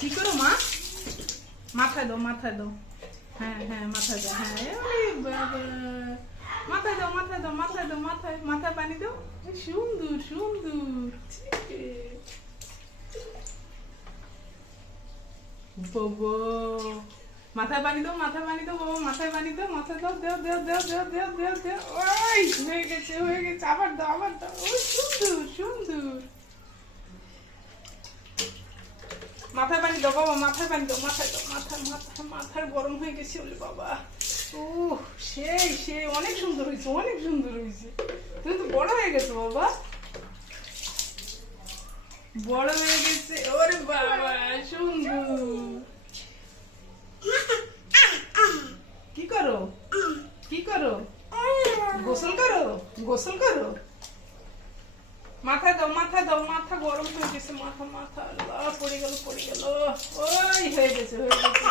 কি করো মা? মাথায় দাও, মাথায় দাও। হ্যাঁ হ্যাঁ, মাথায় দাও। হ্যাঁ, ওরে বাবা। মাথায় দাও, মাথায় দাও, মাথায় দাও, মাথায় মাথায় পানি দাও। সুন্দর সুন্দর। বাবা, মাথায় পানি দাও, মাথায় পানি দাও বাবা, মাথায় পানি দাও, মাথায় দাও, দেও দেও দেও দেও দেও দেও দেও। ওই হয়ে গেছে, হয়ে গেছে। আবার দাও, আবার দাও। ওই সুন্দর সুন্দর। মাথায় পানি দাও বাবা, মাথায় পানি দাও, মাথায় দাও, মাথা মাথা মাথার গরম হয়ে গেছে বলে বাবা। ও সেই সেই অনেক সুন্দর হয়েছে, অনেক সুন্দর হয়েছে। তুমি তো বড় হয়ে গেছো বাবা, বড় হয়ে গেছে। ওরে বাবা সুন্দর। কি করো, কি করো? গোসল করো, গোসল করো। মাথায় দাও, মাথায় দাও, মাথা গরম হয়ে গেছে, মাথা মাথা আল্লাহ পড়ে গেল, পড়ে গেল। ওই হয়ে গেছে, হয়ে গেছে।